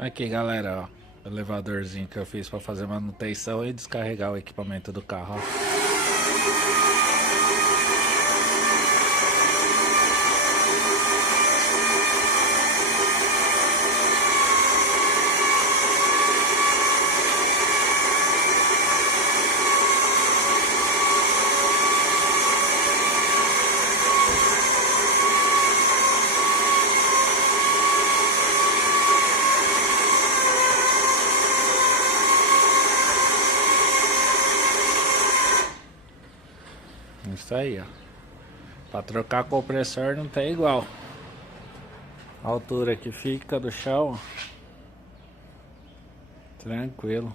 Aqui galera, ó, o elevadorzinho que eu fiz para fazer manutenção e descarregar o equipamento do carro, ó. Isso aí, ó. Pra trocar compressor não tem igual. A altura que fica do chão, tranquilo.